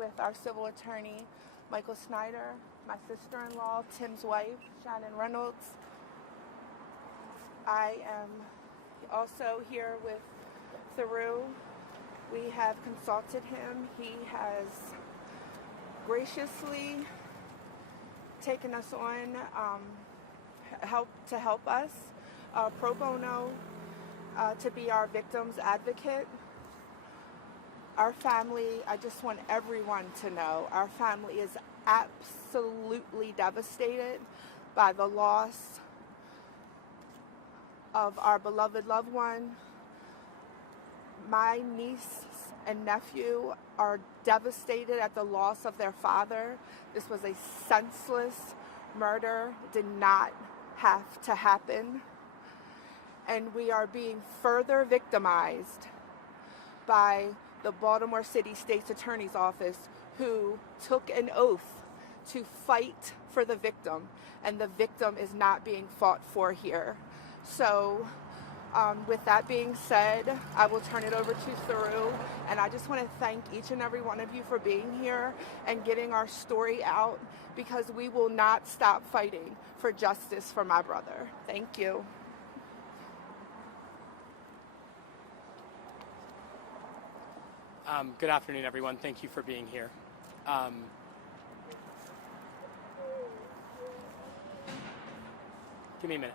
with our civil attorney, Michael Snyder, my sister-in-law, Tim's wife, Shannon Reynolds. I am also here with Theroux. We have consulted him. He has graciously taken us on to help us pro bono, to be our victim's advocate. Our family, I just want everyone to know, our family is absolutely devastated by the loss of our beloved loved one. My niece and nephew are devastated at the loss of their father. This was a senseless murder, did not have to happen. And we are being further victimized by the Baltimore City State's Attorney's Office, who took an oath to fight for the victim, and the victim is not being fought for here. So with that being said, I will turn it over to Theroux, and I just want to thank each and every one of you for being here and getting our story out, because we will not stop fighting for justice for my brother. Thank you. Good afternoon, everyone. Thank you for being here. Give me a minute.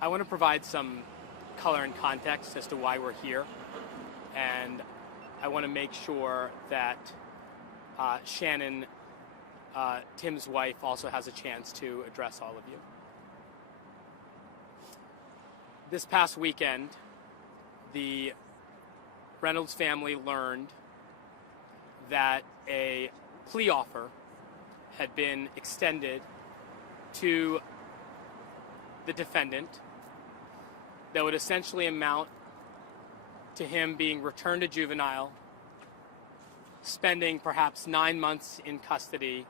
I want to provide some color and context as to why we're here, and I want to make sure that Shannon, Tim's wife, also has a chance to address all of you. This past weekend, the Reynolds family learned that a plea offer had been extended to the defendant that would essentially amount to him being returned to juvenile, spending perhaps 9 months in custody,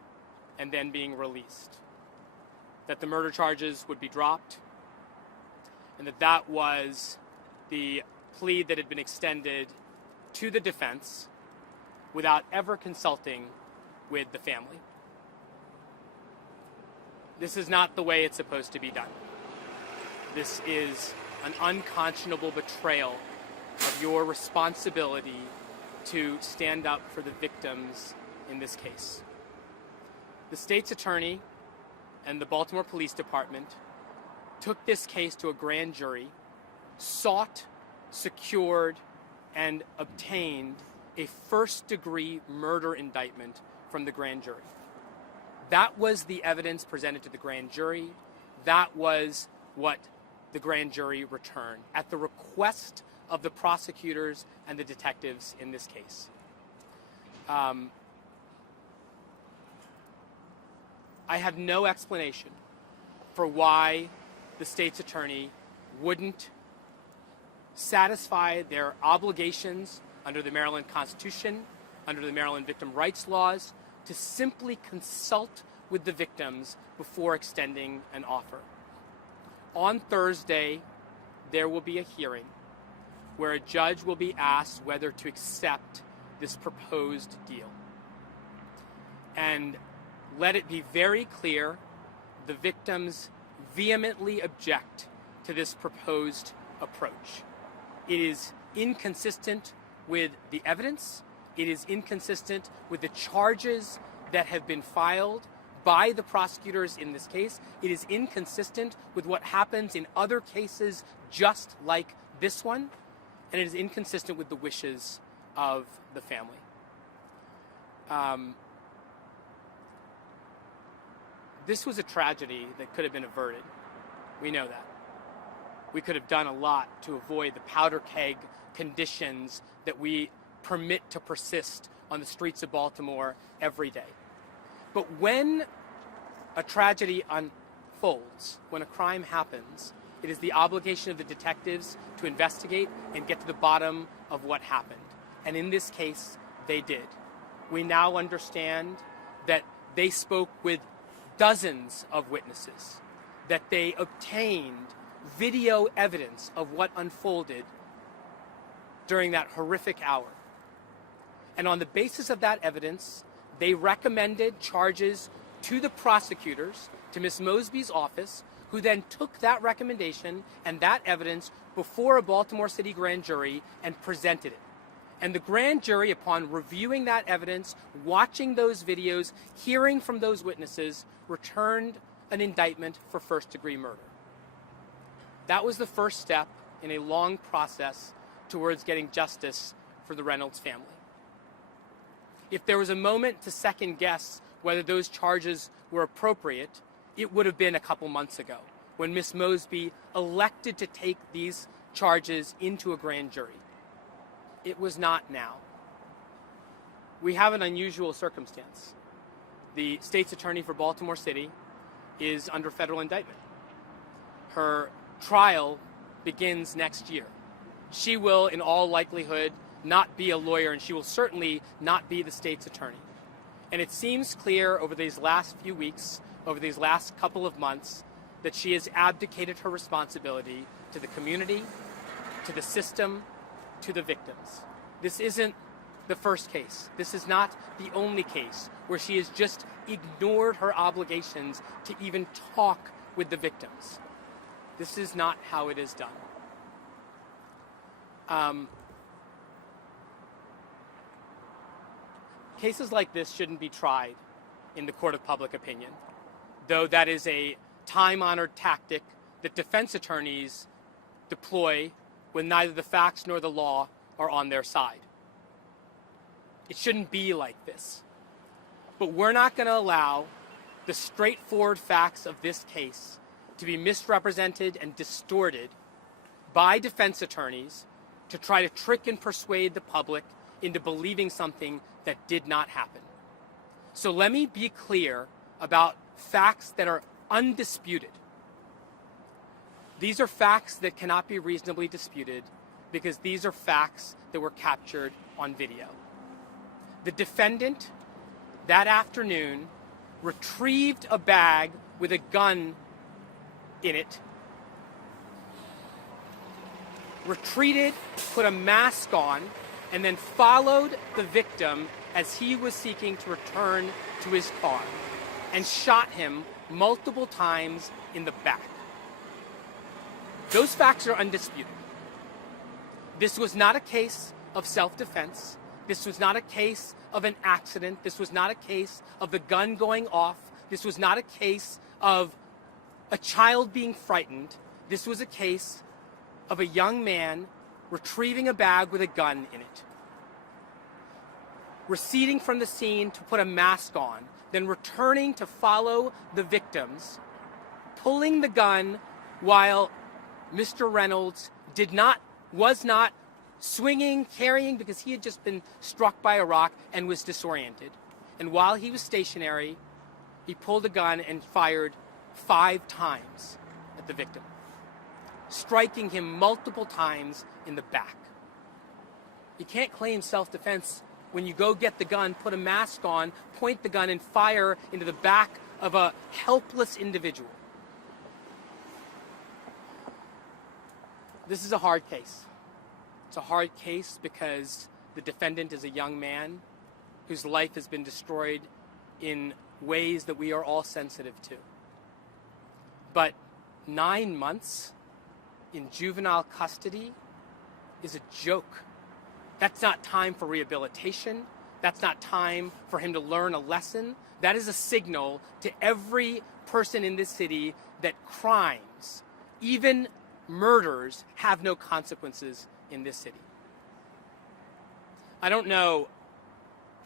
and then being released. That the murder charges would be dropped, and that was the plea that had been extended to the defense without ever consulting with the family. This is not the way it's supposed to be done. This is an unconscionable betrayal of your responsibility to stand up for the victims in this case. The state's attorney and the Baltimore Police Department took this case to a grand jury, sought, secured, and obtained a first-degree murder indictment from the grand jury. That was the evidence presented to the grand jury. That was what the grand jury returned at the request of the prosecutors and the detectives in this case. I have no explanation for why the state's attorney wouldn't satisfy their obligations under the Maryland Constitution, under the Maryland Victim Rights Laws, to simply consult with the victims before extending an offer. On Thursday, there will be a hearing where a judge will be asked whether to accept this proposed deal. And let it be very clear, the victims vehemently object to this proposed approach. It is inconsistent with the evidence. It is inconsistent with the charges that have been filed by the prosecutors in this case. It is inconsistent with what happens in other cases just like this one, and it is inconsistent with the wishes of the family. This was a tragedy that could have been averted. We know that. We could have done a lot to avoid the powder keg conditions that we permit to persist on the streets of Baltimore every day. But when a tragedy unfolds, when a crime happens, it is the obligation of the detectives to investigate and get to the bottom of what happened. And in this case, they did. We now understand that they spoke with dozens of witnesses, that they obtained video evidence of what unfolded during that horrific hour. And on the basis of that evidence, they recommended charges to the prosecutors, to Ms. Mosby's office, who then took that recommendation and that evidence before a Baltimore City grand jury and presented it. And the grand jury, upon reviewing that evidence, watching those videos, hearing from those witnesses, returned an indictment for first-degree murder. That was the first step in a long process towards getting justice for the Reynolds family. If there was a moment to second-guess whether those charges were appropriate, it would have been a couple months ago, when Ms. Mosby elected to take these charges into a grand jury. It was not now. We have an unusual circumstance. The state's attorney for Baltimore City is under federal indictment. Her trial begins next year. She will, in all likelihood, not be a lawyer, and she will certainly not be the state's attorney. And it seems clear over these last few weeks, over these last couple of months, that she has abdicated her responsibility to the community, to the system, to the victims. This isn't the first case. This is not the only case where she has just ignored her obligations to even talk with the victims. This is not how it is done. Cases like this shouldn't be tried in the court of public opinion, though that is a time-honored tactic that defense attorneys deploy when neither the facts nor the law are on their side. It shouldn't be like this. But we're not going to allow the straightforward facts of this case to be misrepresented and distorted by defense attorneys to try to trick and persuade the public into believing something that did not happen. So let me be clear about facts that are undisputed. These are facts that cannot be reasonably disputed because these are facts that were captured on video. The defendant that afternoon retrieved a bag with a gun in it, retreated, put a mask on, and then followed the victim as he was seeking to return to his car and shot him multiple times in the back. Those facts are undisputed. This was not a case of self-defense. This was not a case of an accident. This was not a case of the gun going off. This was not a case of a child being frightened. This was a case of a young man retrieving a bag with a gun in it, receding from the scene to put a mask on, then returning to follow the victims, pulling the gun while Mr. Reynolds was not swinging, carrying, because he had just been struck by a rock and was disoriented. And while he was stationary, he pulled a gun and fired 5 times at the victim, striking him multiple times in the back. You can't claim self-defense when you go get the gun, put a mask on, point the gun, and fire into the back of a helpless individual. This is a hard case. It's a hard case because the defendant is a young man whose life has been destroyed in ways that we are all sensitive to. But 9 months in juvenile custody is a joke. That's not time for rehabilitation. That's not time for him to learn a lesson. That is a signal to every person in this city that crimes, even murders, have no consequences in this city. I don't know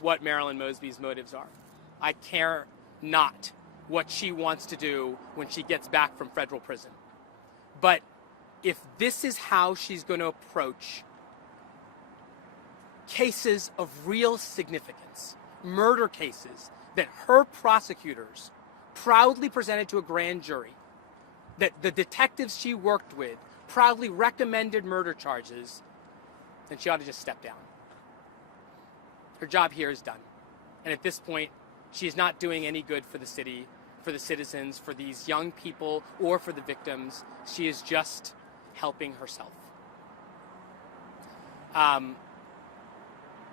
what Marilyn Mosby's motives are. I care not what she wants to do when she gets back from federal prison. But if this is how she's going to approach cases of real significance, murder cases that her prosecutors proudly presented to a grand jury, that the detectives she worked with proudly recommended murder charges, then she ought to just step down. Her job here is done. And at this point, she is not doing any good for the city for the citizens, for these young people, or for the victims. She is just helping herself.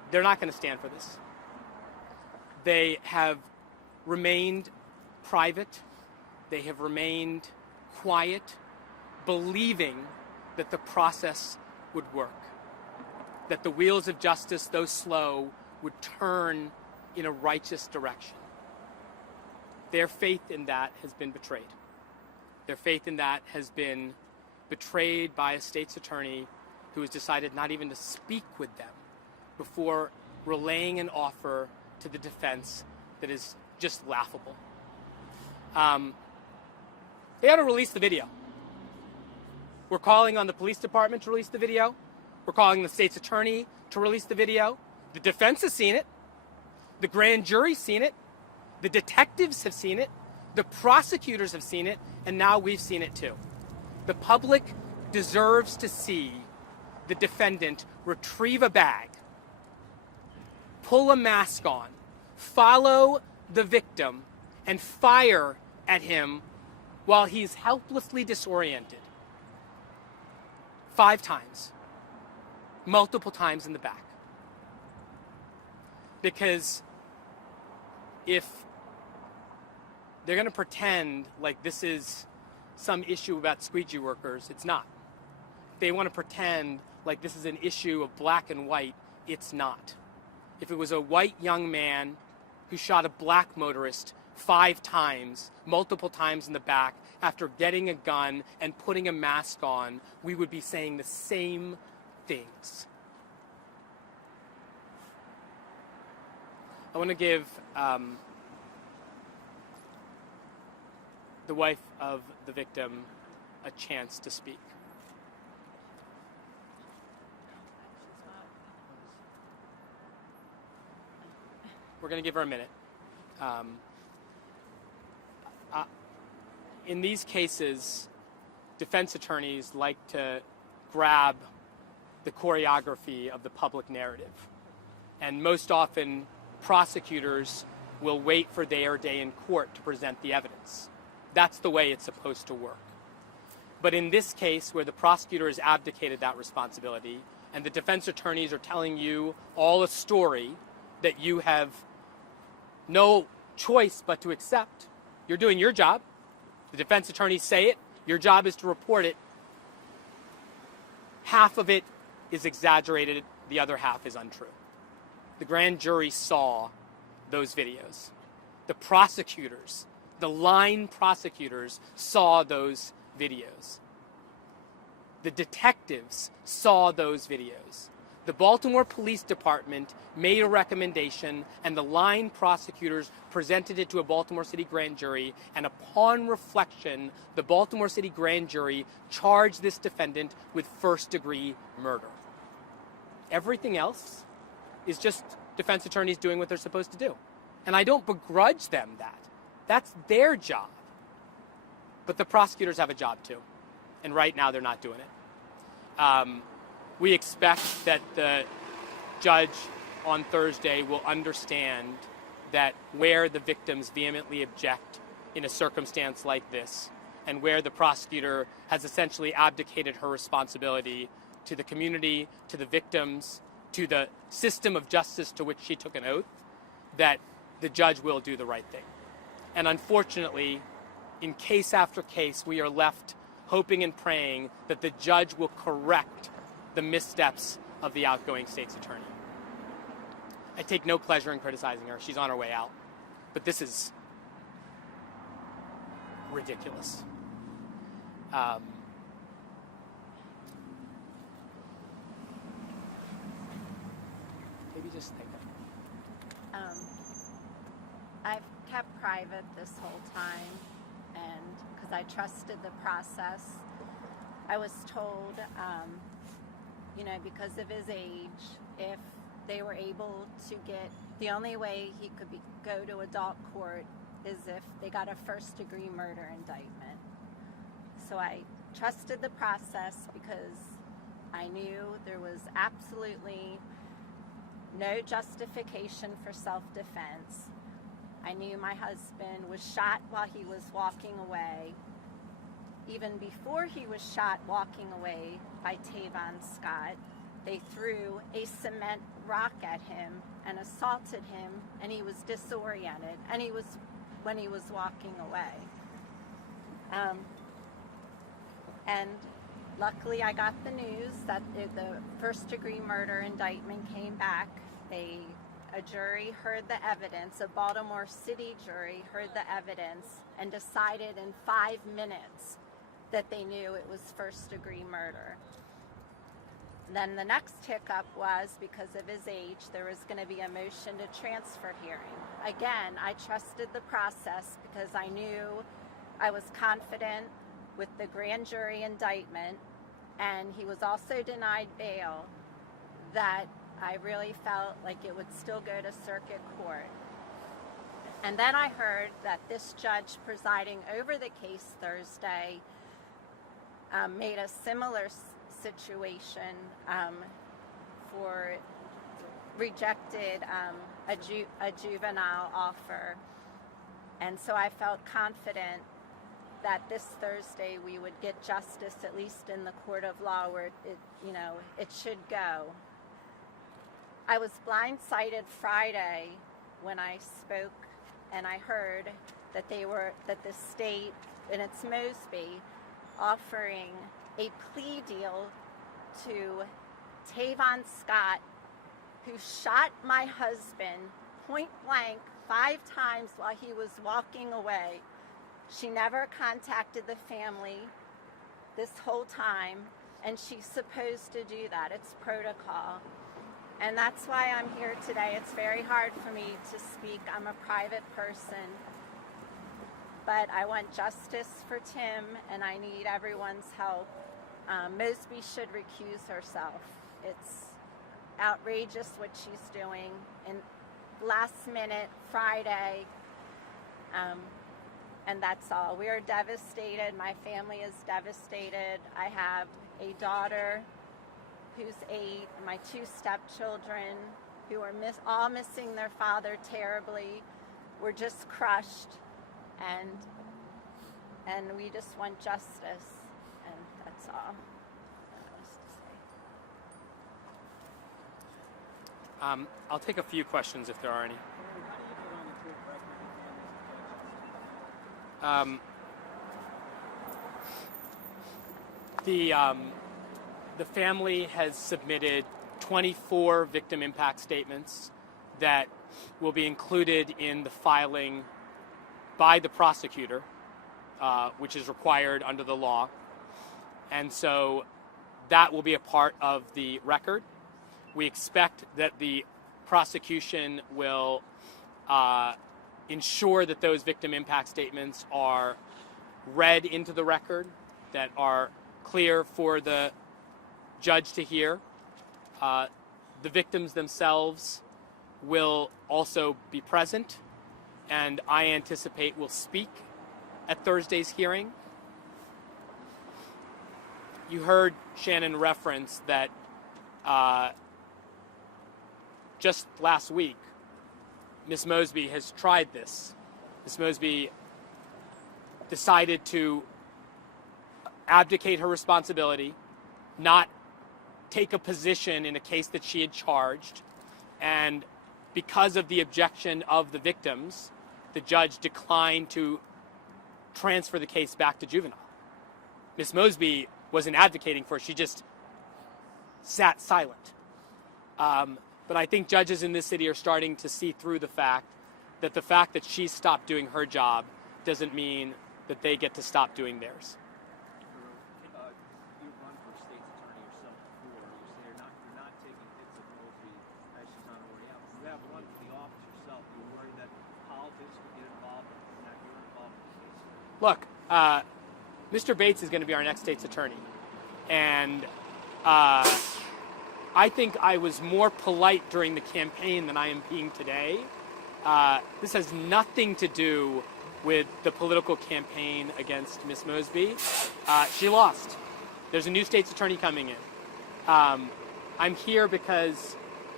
They're not going to stand for this. They have remained private. They have remained quiet, believing that the process would work, that the wheels of justice, though slow, would turn in a righteous direction. Their faith in that has been betrayed. Their faith in that has been betrayed by a state's attorney who has decided not even to speak with them before relaying an offer to the defense that is just laughable. They ought to release the video. We're calling on the police department to release the video. We're calling the state's attorney to release the video. The defense has seen it. The grand jury's seen it. The detectives have seen it. The prosecutors have seen it. And now we've seen it too. The public deserves to see the defendant retrieve a bag, pull a mask on, follow the victim, and fire at him while he's helplessly disoriented. 5 times. Multiple times in the back. Because if they're going to pretend like this is some issue about squeegee workers, it's not. If they want to pretend like this is an issue of black and white, it's not. If it was a white young man who shot a black motorist 5 times, multiple times in the back, after getting a gun and putting a mask on, we would be saying the same things. I want to give the wife of the victim a chance to speak. We're going to give her a minute. In these cases, defense attorneys like to grab the choreography of the public narrative. And most often, prosecutors will wait for their day in court to present the evidence. That's the way it's supposed to work. But in this case, where the prosecutor has abdicated that responsibility, and the defense attorneys are telling you all a story that you have no choice but to accept, you're doing your job. The defense attorneys say it. Your job is to report it. Half of it is exaggerated. The other half is untrue. The grand jury saw those videos. The prosecutors, the line prosecutors, saw those videos. The detectives saw those videos. The Baltimore Police Department made a recommendation, and the line prosecutors presented it to a Baltimore City grand jury, and upon reflection, the Baltimore City grand jury charged this defendant with first-degree murder. Everything else is just defense attorneys doing what they're supposed to do. And I don't begrudge them that. That's their job. But the prosecutors have a job too. And right now they're not doing it. We expect that the judge on Thursday will understand that where the victims vehemently object in a circumstance like this, and where the prosecutor has essentially abdicated her responsibility to the community, to the victims, to the system of justice to which she took an oath, that the judge will do the right thing. And unfortunately, in case after case, we are left hoping and praying that the judge will correct the missteps of the outgoing state's attorney. I take no pleasure in criticizing her. She's on her way out. But this is ridiculous. Maybe just think of it. I've kept private this whole time, and because I trusted the process. I was told, because of his age, if they were able to get, the only way he could go to adult court is if they got a first-degree murder indictment. So I trusted the process because I knew there was absolutely no justification for self-defense. I knew my husband was shot while he was walking away. Even before he was shot walking away by Tavon Scott, they threw a cement rock at him and assaulted him, and he was disoriented, and when he was walking away. And luckily I got the news that the first-degree murder indictment came back. A jury heard the evidence, a Baltimore City jury heard the evidence and decided in 5 minutes that they knew it was first-degree murder. Then the next hiccup was, because of his age, there was going to be a motion to transfer hearing. Again, I trusted the process because I knew, I was confident with the grand jury indictment, and he was also denied bail, that I really felt like it would still go to circuit court. And then I heard that this judge presiding over the case Thursday made a similar situation rejected a juvenile offer. And so I felt confident that this Thursday we would get justice, at least in the court of law where it should go. I was blindsided Friday when I spoke and I heard that the state, and it's Mosby, offering a plea deal to Tavon Scott, who shot my husband point blank 5 times while he was walking away. She never contacted the family this whole time, and she's supposed to do that. It's protocol. And that's why I'm here today. It's very hard for me to speak. I'm a private person. But I want justice for Tim, and I need everyone's help. Mosby should recuse herself. It's outrageous what she's doing. And last minute, Friday, and that's all. We are devastated. My family is devastated. I have a daughter who's 8, my 2 stepchildren who are all missing their father terribly. We're just crushed, and we just want justice, and that's all there is to say. I'll take a few questions if there are any. The family has submitted 24 victim impact statements that will be included in the filing by the prosecutor, which is required under the law. And so that will be a part of the record. We expect that the prosecution will ensure that those victim impact statements are read into the record, that are clear for the judge to hear. The victims themselves will also be present, and I anticipate will speak at Thursday's hearing. You heard Shannon reference that just last week, Ms. Mosby has tried this. Ms. Mosby decided to abdicate her responsibility, not take a position in a case that she had charged, and because of the objection of the victims, the judge declined to transfer the case back to juvenile. Ms. Mosby wasn't advocating for it, she just sat silent. But I think judges in this city are starting to see through the fact that she stopped doing her job doesn't mean that they get to stop doing theirs. You've run for state's attorney yourself before. You say you're not taking hits at Mosby as she's on her way out. You have run for the office yourself. You're worried that politics could get involved and that you're involved in the case. Look, Mr. Bates is going to be our next state's attorney. And I think I was more polite during the campaign than I am being today. This has nothing to do with the political campaign against Ms. Mosby. She lost. There's a new state's attorney coming in. I'm here because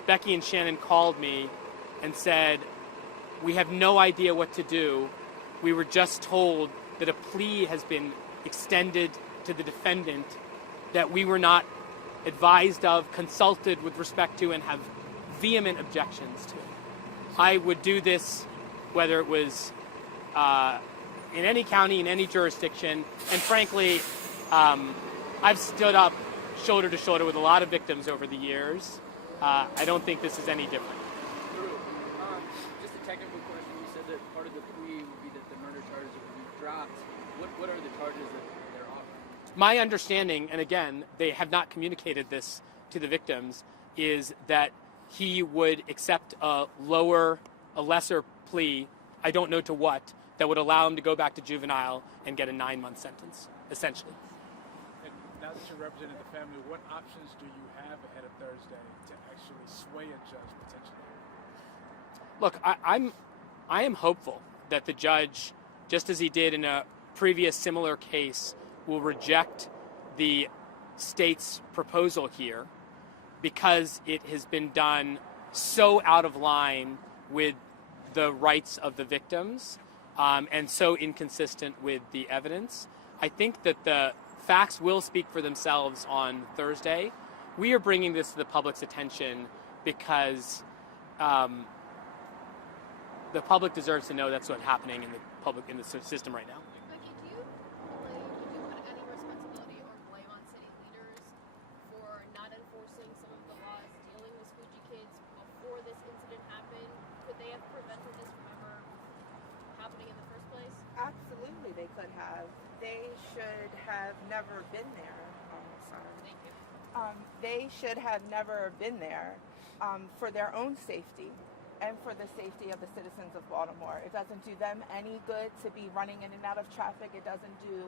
Becky and Shannon called me and said, We have no idea what to do. We were just told that a plea has been extended to the defendant that we were not advised of, consulted with respect to, and have vehement objections to. I would do this whether it was in any county, in any jurisdiction, and frankly, I've stood up shoulder to shoulder with a lot of victims over the years. I don't think this is any different. Just a technical question. You said that part of the plea would be that the murder charges would be dropped. What are the charges that they're offering? My understanding, and again, they have not communicated this to the victims, is that he would accept a lesser plea, I don't know to what, that would allow him to go back to juvenile and get a 9-month sentence, essentially. And now that you're representing the family, what options do you have ahead of Thursday to actually sway a judge potentially? Look, I am hopeful that the judge, just as he did in a previous similar case, will reject the state's proposal here because it has been done so out of line with the rights of the victims and so inconsistent with the evidence. I think that the facts will speak for themselves on Thursday. We are bringing this to the public's attention because the public deserves to know that's what's happening in the system right now. Becky, do you put any responsibility or blame on city leaders for not enforcing some of the laws dealing with squeegee kids before this incident happened? Could they have prevented this from ever happening in the first place? Absolutely, they could have. They should have never been there. Sorry. Thank you. They should have never been there for their own safety and for the safety of the citizens of Baltimore. It doesn't do them any good to be running in and out of traffic. It doesn't do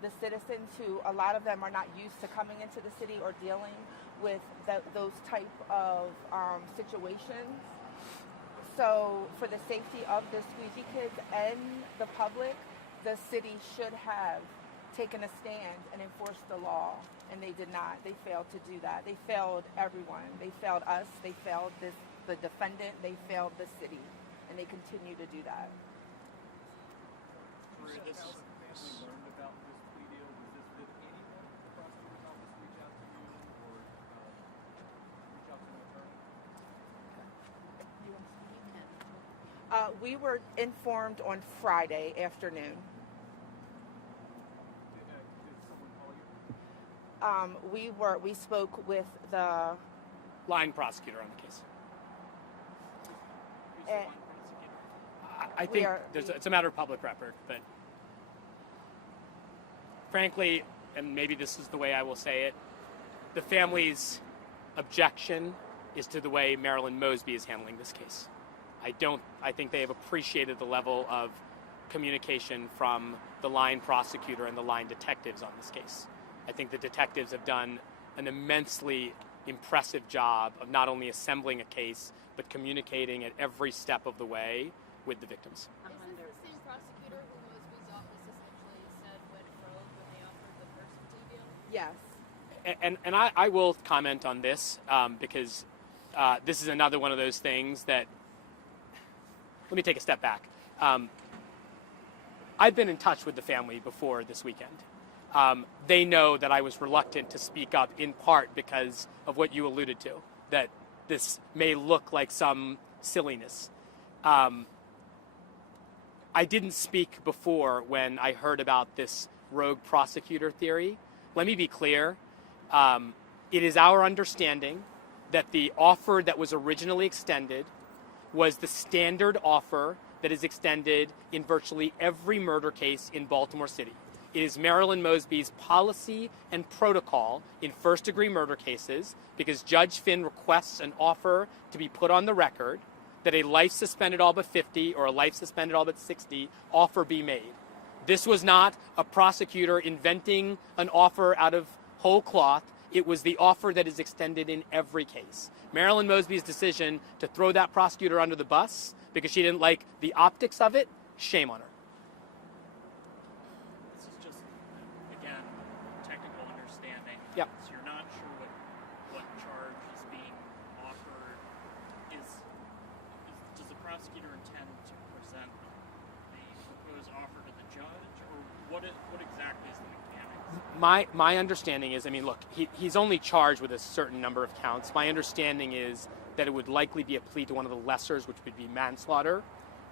the citizens, who a lot of them are not used to coming into the city or dealing with those type of situations. So for the safety of the squeegee kids and the public, the city should have taken a stand and enforced the law, and they did not. They failed to do that. They failed everyone. They failed us. They failed the defendant. They failed the city, and they continue to do that. Maria, this is family learned about this plea deal. Did anyone from the prosecutor's office reach out to you or reach out to an attorney? We were informed on Friday afternoon. Did someone call you? We spoke with the Line prosecutor on the case. Who's the line prosecutor? I think it's a matter of public record, but frankly, and maybe this is the way I will say it, the family's objection is to the way Marilyn Mosby is handling this case. I think they have appreciated the level of communication from the line prosecutor and the line detectives on this case. I think the detectives have done an immensely impressive job of not only assembling a case, but communicating at every step of the way with the victims. Is this the same prosecutor who Mosby's office essentially said went rogue when they offered the first plea deal? yes. And I will comment on this because this is another one of those things that, let me take a step back. I've been in touch with the family before this weekend. They know that I was reluctant to speak up in part because of what you alluded to, that this may look like some silliness. I didn't speak before when I heard about this rogue prosecutor theory. Let me be clear. It is our understanding that the offer that was originally extended was the standard offer that is extended in virtually every murder case in Baltimore City. It is Marilyn Mosby's policy and protocol in first-degree murder cases, because Judge Finn requests an offer to be put on the record, that a life suspended all but 50 or a life suspended all but 60 offer be made. This was not a prosecutor inventing an offer out of whole cloth. It was the offer that is extended in every case. Marilyn Mosby's decision to throw that prosecutor under the bus because she didn't like the optics of it, shame on her. This is just, again, technical understanding. Yep. So you're not sure what charge is being offered. Does the prosecutor prosecutor intend to present the proposed offer to the judge, or what exactly is the mechanics? My understanding is, I mean, look, he's only charged with a certain number of counts. My understanding is that it would likely be a plea to one of the lessers, which would be manslaughter,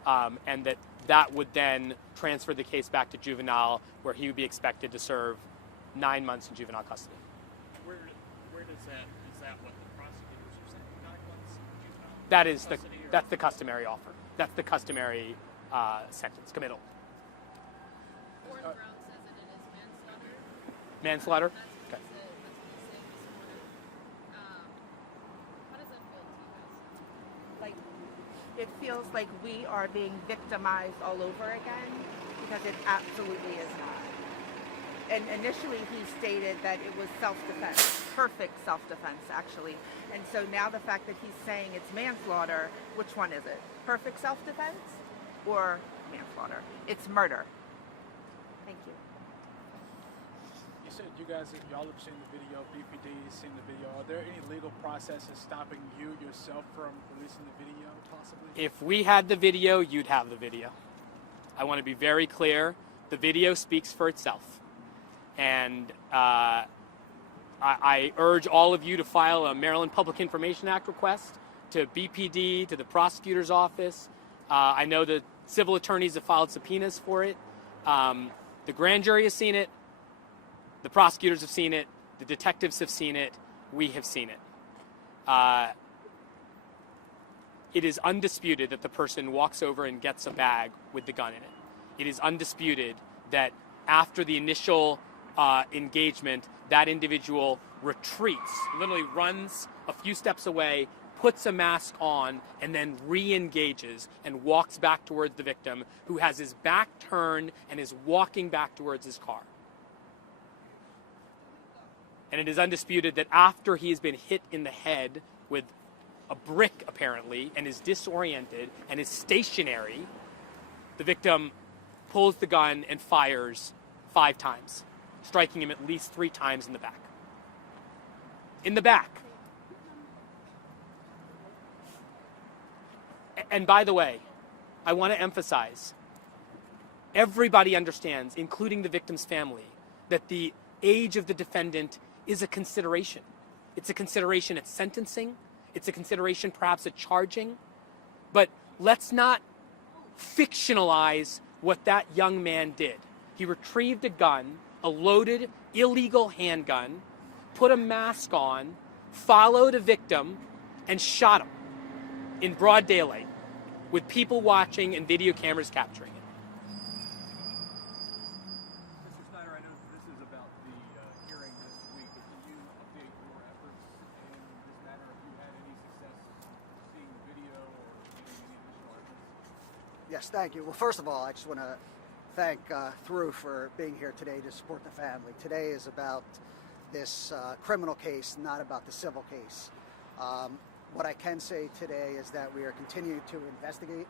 and that would then transfer the case back to juvenile, where he would be expected to serve 9 months in juvenile custody. Where does that, is that what the prosecutors are saying, 9 months in juvenile That's custody, or- the customary offer. That's the customary sentence, committal. Warren Brown says that it is manslaughter. Manslaughter? That's what Okay. he said this morning. How does that feel to you guys? Like, it feels like we are being victimized all over again, because it absolutely is not. And initially he stated that it was self-defense, perfect self-defense actually. And so now the fact that he's saying it's manslaughter, which one is it? Perfect self-defense or manslaughter? It's murder. Thank you. You said y'all have seen the video, BPD has seen the video. Are there any legal processes stopping you yourself from releasing the video, possibly? If we had the video, you'd have the video. I want to be very clear. The video speaks for itself. And I urge all of you to file a Maryland Public Information Act request to BPD, to the prosecutor's office. I know the civil attorneys have filed subpoenas for it. The grand jury has seen it. The prosecutors have seen it. The detectives have seen it. We have seen it. It is undisputed that the person walks over and gets a bag with the gun in it. It is undisputed that after the initial engagement, that individual retreats, literally runs a few steps away, puts a mask on, and then re-engages and walks back towards the victim, who has his back turned and is walking back towards his car. And it is undisputed that after he has been hit in the head with a brick, apparently, and is disoriented and is stationary, the victim pulls the gun and fires 5 times, striking him at least 3 times in the back. In the back. And by the way, I want to emphasize, everybody understands, including the victim's family, that the age of the defendant is a consideration. It's a consideration at sentencing. It's a consideration perhaps at charging. But let's not fictionalize what that young man did. He retrieved a gun, a loaded, illegal handgun, put a mask on, followed a victim, and shot him in broad daylight with people watching and video cameras capturing it. Mr. Snyder, I know this is about the hearing this week, but can you update your efforts in this matter? If you had any success seeing the video or getting any additional evidence? Yes, thank you. Well, first of all, I just want to thank Through for being here today to support the family. Today is about this criminal case, not about the civil case. What I can say today is that we are continuing to investigate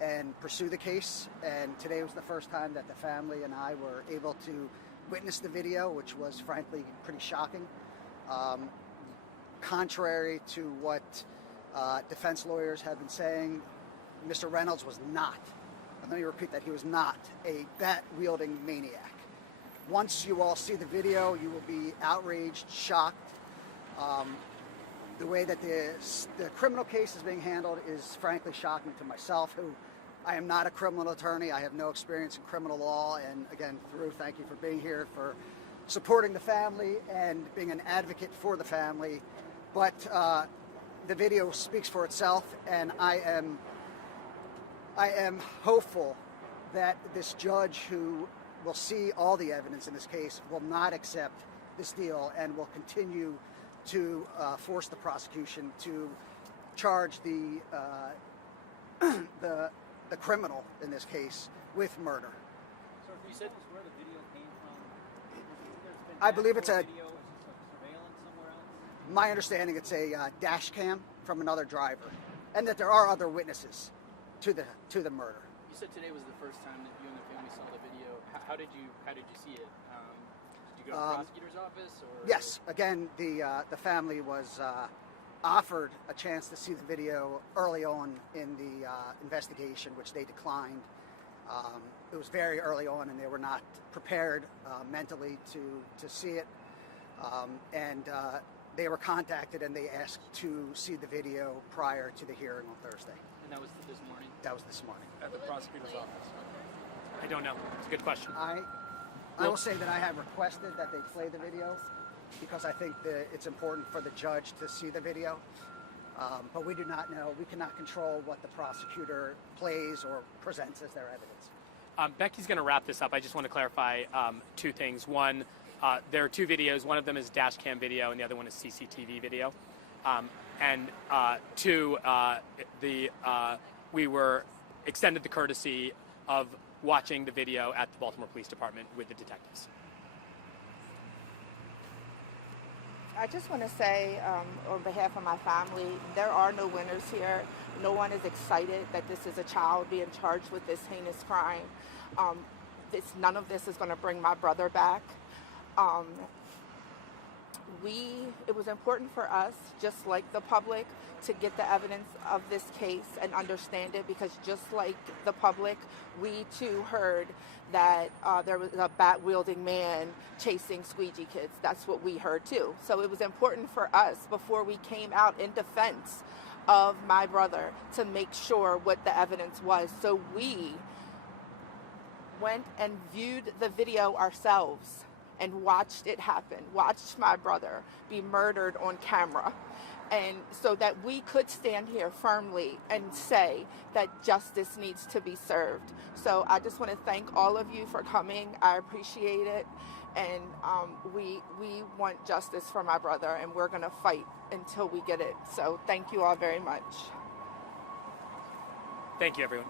and pursue the case, and today was the first time that the family and I were able to witness the video, which was frankly pretty shocking. Contrary to what defense lawyers have been saying, Mr. Reynolds was not, and let me repeat that, he was not a bat-wielding maniac. Once you all see the video, you will be outraged, shocked. The way that the criminal case is being handled is frankly shocking to myself, who I am not a criminal attorney. I have no experience in criminal law. And again, Through, thank you for being here, for supporting the family and being an advocate for the family. But the video speaks for itself, and I am hopeful that this judge, who will see all the evidence in this case, will not accept this deal and will continue to force the prosecution to charge the criminal in this case with murder. So if you said this where the video came from, I believe it's a. video, is this like surveillance somewhere else? My understanding, it's a dash cam from another driver, and that there are other witnesses to the murder. You said today was the first time that you and the family saw the video. How did you see it? Did you go to the prosecutor's office? Or Yes. Again, the family was offered a chance to see the video early on in the investigation, which they declined. It was very early on, and they were not prepared mentally to see it. They were contacted, and they asked to see the video prior to the hearing on Thursday. And that was this morning? That was this morning. At the prosecutor's office. I don't know. It's a good question. I will say that I have requested that they play the video because I think that it's important for the judge to see the video. But we do not know. We cannot control what the prosecutor plays or presents as their evidence. Becky's going to wrap this up. I just want to clarify two things. One, there are two videos. One of them is dash cam video, and the other one is CCTV video. Two, we were extended the courtesy of watching the video at the Baltimore Police Department with the detectives. I just want to say, on behalf of my family, there are no winners here. No one is excited that this is a child being charged with this heinous crime. None of this is going to bring my brother back. It was important for us, just like the public, to get the evidence of this case and understand it, because just like the public, we too heard that there was a bat-wielding man chasing squeegee kids. That's what we heard too. So it was important for us, before we came out in defense of my brother, to make sure what the evidence was. So we went and viewed the video ourselves and watched it happen, watched my brother be murdered on camera. And so that we could stand here firmly and say that justice needs to be served. So I just want to thank all of you for coming. I appreciate it. And we want justice for my brother, and we're going to fight until we get it. So thank you all very much. Thank you, everyone.